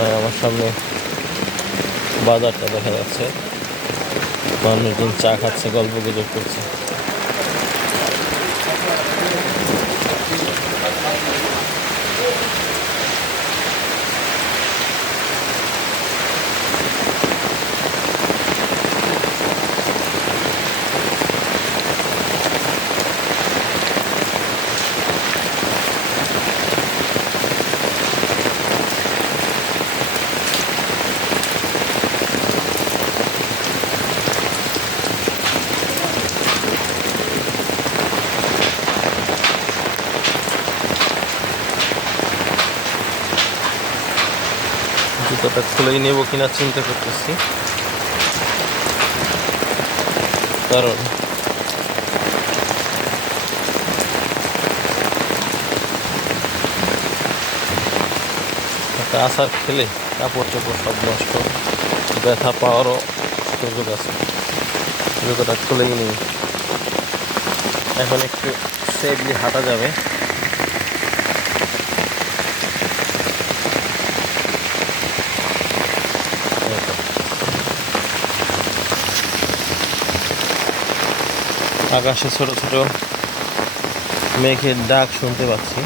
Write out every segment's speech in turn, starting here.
নয় আমার সামনে বাজারটা দেখা যাচ্ছে। মানুষজন চা খাচ্ছে গল্প গুজব করছে। জুতোটা খুলেই নেব কিনা চিন্তা করতেছি। কারণ আচার খেলে কাপড় চোপড় সব নষ্ট, ব্যথা পাওয়ারও সুযোগ আছে। জুতোটা খুলেই নিই। এখন একটু সেফলি হাঁটা যাবে। আকাশে ছোট ছোট মেঘের ডাক শুনতে পাচ্ছি।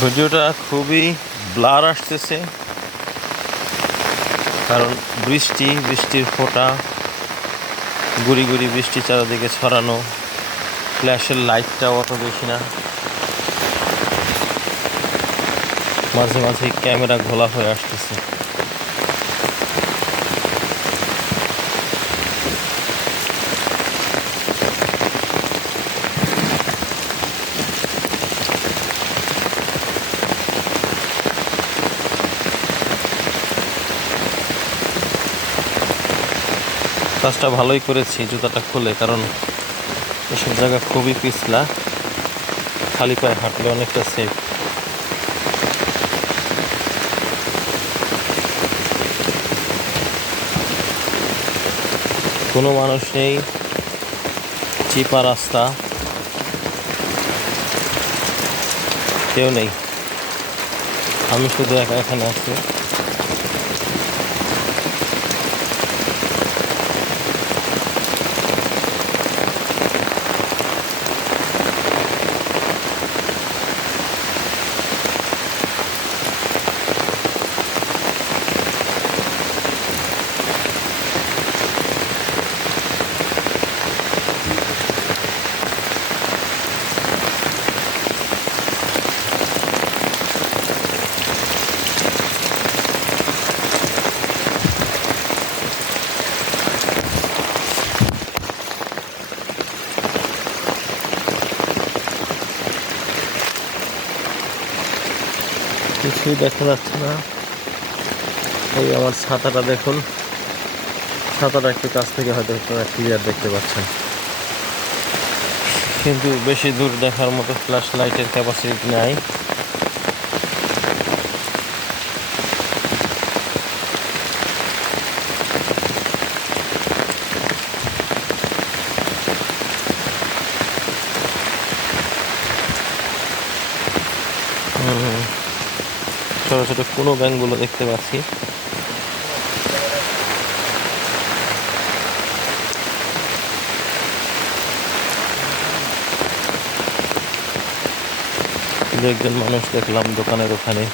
ভিডিওটা খুবই ব্লার আসতেছে। কারণ বৃষ্টি, বৃষ্টির ফোঁটা। গুড়ি গুড়ি বৃষ্টি চারিদিকে ছড়ানো। ফ্ল্যাশের লাইটটাও অত বেশি না। মাঝে মাঝে ক্যামেরা ঘোলা হয়ে আসতেছে। কাজটা ভালোই করেছি, জুতাটা খুলে, কারণ এসব জায়গা খুবই পিছলা। খালি পায়ে হাঁটলে অনেকটা সেফ কোনো মানুষ নেই, চিপা রাস্তা। কেউ নেই। আমি শুধু একা এখানে আছি। কিছুই দেখা যাচ্ছে না। এই আমার ছাতাটা দেখুন। ছাতাটা একটু কাছ থেকে হয়তো আপনারা ক্লিয়ার দেখতে পাচ্ছেন। কিন্তু বেশি দূর দেখার মতো ফ্ল্যাশ লাইটের ক্যাপাসিটি নাই। ছোট ছোট কোনো ব্যাংকগুলো দেখতে পাচ্ছি। একজন মানুষ দেখলাম দোকানের ওখানে।